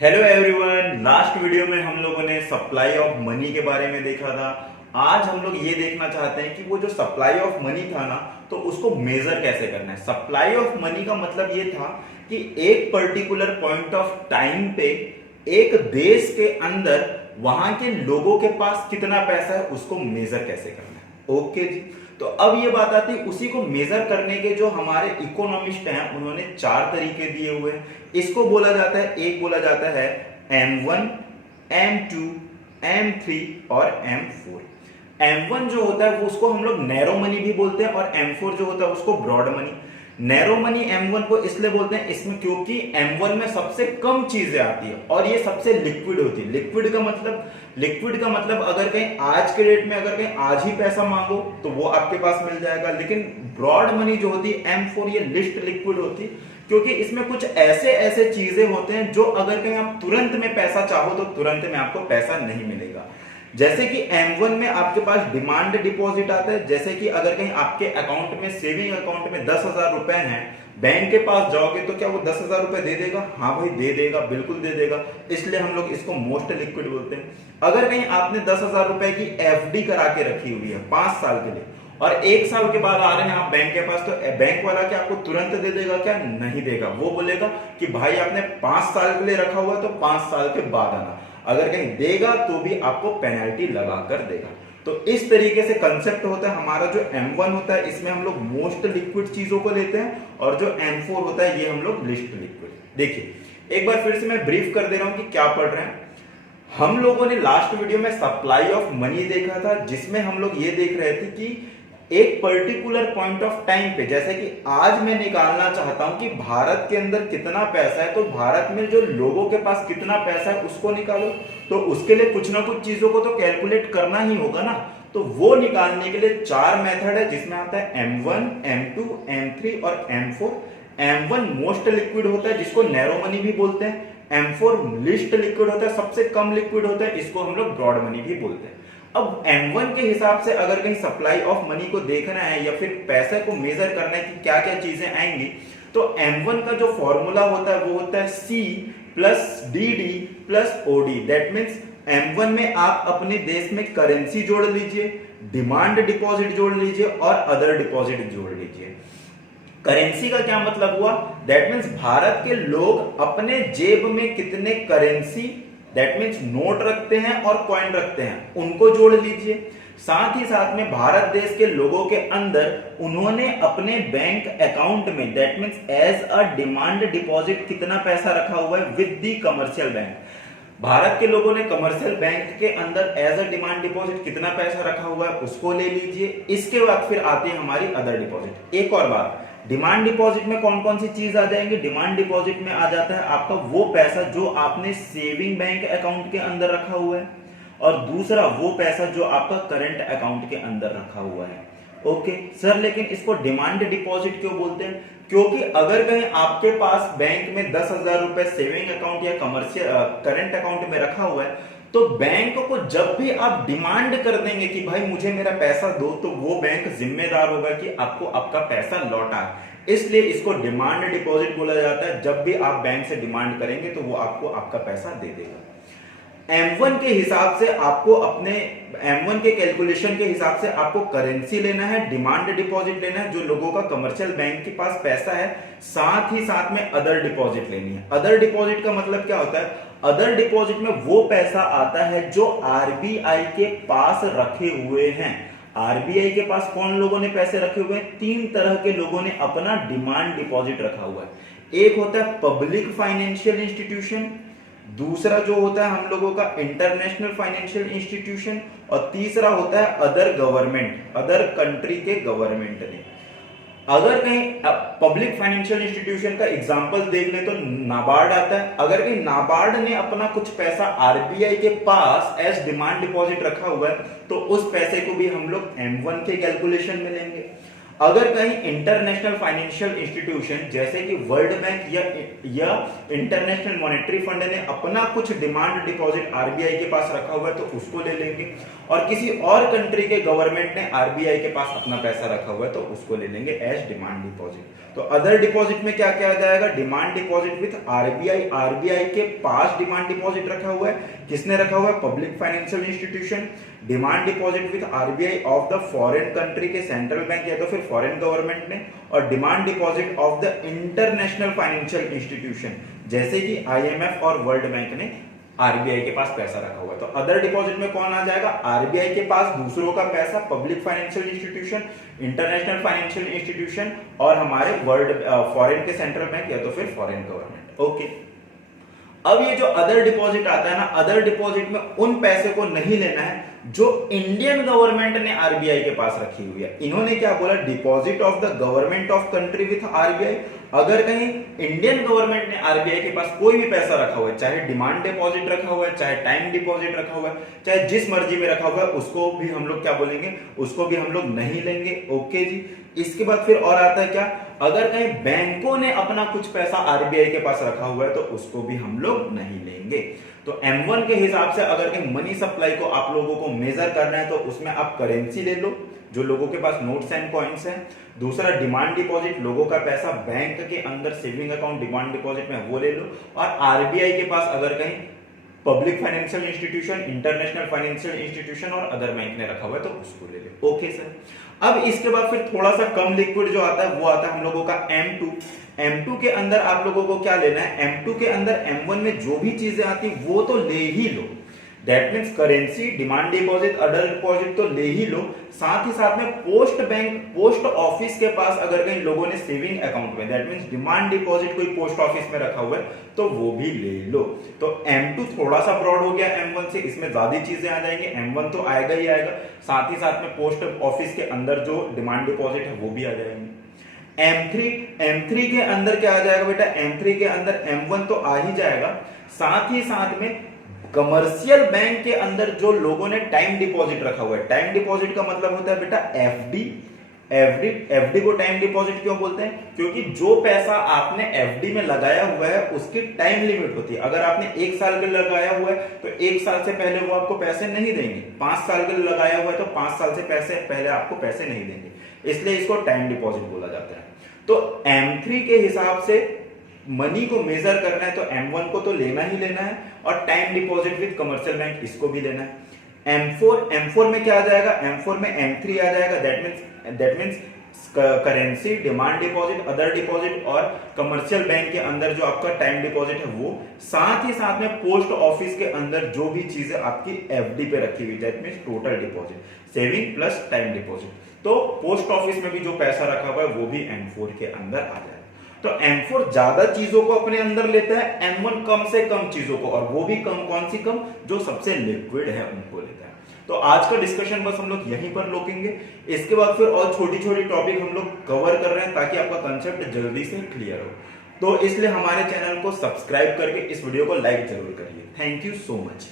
Hello everyone. Last video में हम लोगों ने सप्लाई ऑफ मनी के बारे में देखा था। आज हम लोग ये देखना चाहते हैं कि वो जो सप्लाई ऑफ मनी था ना, तो उसको मेजर कैसे करना है। सप्लाई ऑफ मनी का मतलब ये था कि एक पर्टिकुलर पॉइंट ऑफ टाइम पे एक देश के अंदर वहां के लोगों के पास कितना पैसा है उसको मेजर कैसे करना है। ओके जी। तो अब ये बात आती है उसी को मेजर करने के जो हमारे इकोनॉमिस्ट हैं उन्होंने चार तरीके दिए हुए हैं। इसको बोला जाता है, एक बोला जाता है M1, M2, M3 और M4। M1 जो होता है वो उसको हम लोग नैरो मनी भी बोलते हैं और M4 जो होता है उसको broad money. Narrow money M1 को इसलिए बोलते हैं इसमें क्योंकि M1 में सबसे कम चीजें आती है और ये सबसे लिक्विड होती है। लिक्विड का मतलब अगर कहीं आज के डेट में अगर कहीं आज ही पैसा मांगो तो वो आपके पास मिल जाएगा। लेकिन ब्रॉड मनी जो होती है M4 ये लिस्ट लिक्विड होती है क्योंकि इसमें कुछ ऐसे ऐसे चीजें होते हैं जो अगर कहीं आप तुरंत में पैसा चाहो तो तुरंत में आपको पैसा नहीं मिलेगा। जैसे कि M1 में आपके पास डिमांड डिपॉजिट आता है। जैसे कि अगर कहीं आपके अकाउंट में सेविंग अकाउंट में 10,000 रुपए हैं, बैंक के पास जाओगे तो क्या वो 10,000 रुपए दे देगा? हाँ भाई दे देगा, बिल्कुल दे देगा। इसलिए हम लोग इसको मोस्ट लिक्विड बोलते हैं। अगर कहीं आपने 10,000 रुपए की FD करा के रखी हुई है 5 साल के लिए और 1 साल के बाद आ रहे हैं आप बैंक के पास, तो बैंक वाला क्या आपको तुरंत दे देगा? क्या नहीं देगा। वो बोलेगा कि भाई आपने 5 साल के लिए रखा हुआ तो 5 साल के बाद आना। अगर कहीं देगा तो भी आपको पेनल्टी लगा कर देगा। तो इस तरीके से कंसेप्ट होता है हमारा। जो M1 होता है इसमें हम लोग मोस्ट लिक्विड चीजों को लेते हैं और जो M4 होता है ये हम लोग लिस्ट लिक्विड। देखिए एक बार फिर से मैं ब्रीफ कर दे रहा हूं कि क्या पढ़ रहे हैं। हम लोगों ने लास्ट वीडियो में सप्लाई ऑफ मनी देखा था जिसमें हम लोग ये देख रहे थे कि एक पर्टिकुलर पॉइंट ऑफ टाइम पे, जैसे कि आज मैं निकालना चाहता हूं कि भारत के अंदर कितना पैसा है, तो भारत में जो लोगों के पास कितना पैसा है उसको निकालो। तो उसके लिए कुछ ना कुछ चीजों को तो कैलकुलेट करना ही होगा ना। तो वो निकालने के लिए चार मेथड है जिसमें आता है M1, M2, M3 और M4। M1 मोस्ट लिक्विड होता है जिसको नैरो मनी भी बोलते हैं। M4 लिस्ट लिक्विड होता है, सबसे कम लिक्विड होता है, इसको हम लोग ब्रॉड मनी भी बोलते हैं। अब M1 के हिसाब से अगर कहीं सप्लाई ऑफ मनी को देखना है या फिर पैसे को मेजर करना है कि क्या क्या चीजें आएंगी, तो M1 का जो फॉर्मूला होता है वो होता है C plus DD plus OD। That means M1 में आप अपने देश में करेंसी जोड़ लीजिए, डिमांड डिपॉजिट जोड़ लीजिए और अदर डिपॉजिट जोड़ लीजिए। करेंसी का क्या मतलब हुआ? दैट मीन्स भारत के लोग अपने जेब में कितने करेंसी, दैट मीन्स नोट रखते हैं और कॉइन रखते हैं, उनको जोड़ लीजिए। साथ ही साथ में भारत देश के लोगों के अंदर उन्होंने अपने बैंक अकाउंट में that means as a demand deposit कितना पैसा रखा हुआ है with the commercial bank. Bharat के लोगों ने कमर्शियल बैंक के अंदर एज अ डिमांड डिपॉजिट कितना पैसा रखा हुआ है उसको ले लीजिए। इसके बाद फिर आती है हमारी अदर डिपॉजिट। एक और बात, डिमांड डिपॉजिट में कौन कौन सी चीज आ जाएंगी? डिमांड डिपॉजिट में आ जाता है आपका वो पैसा जो आपने सेविंग बैंक अकाउंट के अंदर रखा हुआ है और दूसरा वो पैसा जो आपका करंट अकाउंट के अंदर रखा हुआ है। ओके सर, लेकिन इसको डिमांड डिपॉजिट क्यों बोलते हैं? क्योंकि अगर कहीं आपके पास बैंक में 10,000 रुपए सेविंग अकाउंट या कमर्शियल करंट अकाउंट में रखा हुआ है तो बैंक को जब भी आप डिमांड कर देंगे कि भाई मुझे मेरा पैसा दो, तो वो बैंक जिम्मेदार होगा कि आपको आपका पैसा लौटा। इसलिए इसको डिमांड डिपॉजिट बोला जाता है। जब भी आप बैंक से डिमांड करेंगे तो वो आपको आपका पैसा दे देगा। M1 के हिसाब से आपको अपने M1 के कैलकुलेशन के हिसाब से आपको करेंसी लेना है, डिमांड डिपॉजिट लेना है जो लोगों का कमर्शियल बैंक के पास पैसा है, साथ ही साथ में अदर डिपॉजिट लेनी है। अदर डिपॉजिट का मतलब क्या होता है? अदर डिपॉजिट में वो पैसा आता है जो RBI के पास रखे हुए हैं। RBI के पास कौन लोगों ने पैसे रखे हुए हैं? 3 तरह के लोगों ने अपना डिमांड डिपॉजिट रखा हुआ है। एक होता है पब्लिक फाइनेंशियल इंस्टीट्यूशन, दूसरा जो होता है हम लोगों का इंटरनेशनल फाइनेंशियल इंस्टीट्यूशन और तीसरा होता है अदर गवर्नमेंट, अदर कंट्री के गवर्नमेंट ने। अगर कहीं पब्लिक फाइनेंशियल इंस्टीट्यूशन का एग्जांपल देख ले तो नाबार्ड आता है। अगर कहीं नाबार्ड ने अपना कुछ पैसा RBI के पास एज डिमांड डिपॉजिट रखा हुआ है तो उस पैसे को भी हम लोग M1 के कैलकुलेशन में लेंगे। अगर कहीं इंटरनेशनल फाइनेंशियल इंस्टीट्यूशन जैसे कि वर्ल्ड बैंक या इंटरनेशनल मॉनेटरी फंड ने अपना कुछ डिमांड डिपॉजिट आरबीआई के पास रखा हुआ है तो उसको ले लेंगे, और किसी और कंट्री के गवर्नमेंट ने आरबीआई के पास अपना पैसा रखा हुआ है तो उसको ले लेंगे एज डिमांड डिपॉजिट। तो अदर डिपॉजिट में क्या क्या आ जाएगा, demand deposit with RBI, RBI के पास डिमांड डिपॉजिट रखा हुआ है, किसने रखा हुआ है, public financial institution. Demand deposit with RBI of the foreign country के सेंट्रल बैंक या तो फिर फॉरेन गवर्नमेंट ने, और demand deposit of the international financial institution जैसे कि आईएमएफ और वर्ल्ड बैंक ने आरबीआई के पास पैसा रखा हुआ है। तो अदर डिपॉजिट में कौन आ जाएगा, आरबीआई के पास दूसरों का पैसा, public financial institution, international financial institution और हमारे वर्ल्ड फॉरेन के सेंट्रल बैंक या तो फिर फॉरेन गवर्नमेंट। ओके, अब ये जो अदर डिपॉजिट आता है ना, अदर डिपॉजिट में उन पैसे को नहीं लेना है जो इंडियन गवर्नमेंट ने आरबीआई के पास रखी हुई है। इन्होंने क्या बोला, deposit of the government of country with RBI. अगर कहीं इंडियन गवर्नमेंट ने आरबीआई के पास कोई भी पैसा रखा हुआ है, चाहे डिमांड डिपॉजिट रखा हुआ है, चाहे टाइम डिपॉजिट रखा हुआ है, चाहे जिस मर्जी में रखा हुआ है, उसको भी हम लोग क्या बोलेंगे, उसको भी हम लोग नहीं लेंगे। ओके जी, इसके बाद फिर और आता है क्या, अगर कहीं बैंकों ने अपना कुछ पैसा आरबीआई के पास रखा हुआ है तो उसको भी हम लोग नहीं लेंगे। तो M1 के हिसाब से अगर कहीं मनी सप्लाई को आप लोगों को मेजर करना है तो उसमें आप करेंसी ले लो जो लोगों के पास नोट्स एंड कॉइन्स हैं। दूसरा डिमांड डिपॉजिट, लोगों का पैसा बैंक के अंदर सेविंग अकाउंट डिमांड डिपॉजिट में वो ले लो, और आरबीआई के पास अगर कहीं public financial institution, international financial institution और अदर बैंक ने रखा हुआ है तो उसको ले ले। ओके सर, अब इसके बाद फिर थोड़ा सा कम लिक्विड जो आता है वो आता है हम लोगों का M2। M2 के अंदर आप लोगों को क्या लेना है, M2 के अंदर M1 में जो भी चीजें आती वो तो ले ही लो, that means currency, demand deposit, other deposit तो ले ही लो, साथ ही साथ में पोस्ट बैंक, पोस्ट ऑफिस के पास अगर कहीं लोगों ने सेविंग अकाउंट में, दैट मीन्स डिमांड डिपॉजिट कोई पोस्ट ऑफिस में रखा हुआ है तो वो भी ले लो। तो M2 थोड़ा सा ब्रॉड हो गया M1 से, इसमें ज्यादा चीजें आ जाएंगी, M1 तो आएगा ही आएगा, साथ ही साथ में पोस्ट ऑफिस के अंदर जो डिमांड डिपॉजिट है वो भी आ जाएंगे। M3 के अंदर क्या आ जाएगा बेटा, M3 के अंदर M1 तो आ ही जाएगा, साथ ही साथ में कमर्शियल बैंक के अंदर जो लोगों ने टाइम डिपॉजिट रखा हुआ है, टाइम डिपॉजिट का मतलब होता है बेटा एफडी। एफडी को टाइम डिपॉजिट क्यों बोलते हैं, क्योंकि जो पैसा आपने एफडी में लगाया हुआ है उसकी टाइम लिमिट होती है। अगर आपने 1 साल के लिए लगाया हुआ है तो 1 साल से पहले वो आपको पैसे नहीं देंगे, 5 साल के लिए लगाया हुआ है तो 5 साल से पहले आपको पैसे नहीं देंगे, इसलिए इसको टाइम डिपॉजिट बोला जाता है। तो M3 के हिसाब से मनी को मेजर करना है तो M1 को तो लेना ही लेना है, और time deposit with commercial bank इसको भी लेना है। M4 में क्या आ जाएगा, M4 में M3 आ जाएगा, that means currency, demand deposit, other deposit और कमर्शियल बैंक के अंदर जो आपका टाइम डिपॉजिट है वो, साथ ही साथ में पोस्ट ऑफिस के अंदर जो भी चीजें आपकी एफडी पे रखी हुई, that means total deposit, saving plus time deposit. तो पोस्ट ऑफिस में भी जो पैसा रखा हुआ है वो भी M4 के अंदर आ जाएगा। तो M4 ज्यादा चीजों को अपने अंदर लेता है, M1 कम से कम चीजों को, और वो भी कम, कौन सी कम, जो सबसे लिक्विड है उनको लेता है। तो आज का डिस्कशन बस हम लोग यहीं पर रोकेंगे, इसके बाद फिर और छोटी छोटी टॉपिक हम लोग कवर कर रहे हैं ताकि आपका कंसेप्ट जल्दी से क्लियर हो। तो इसलिए हमारे चैनल को सब्सक्राइब करके इस वीडियो को लाइक जरूर करिए। Thank you so much.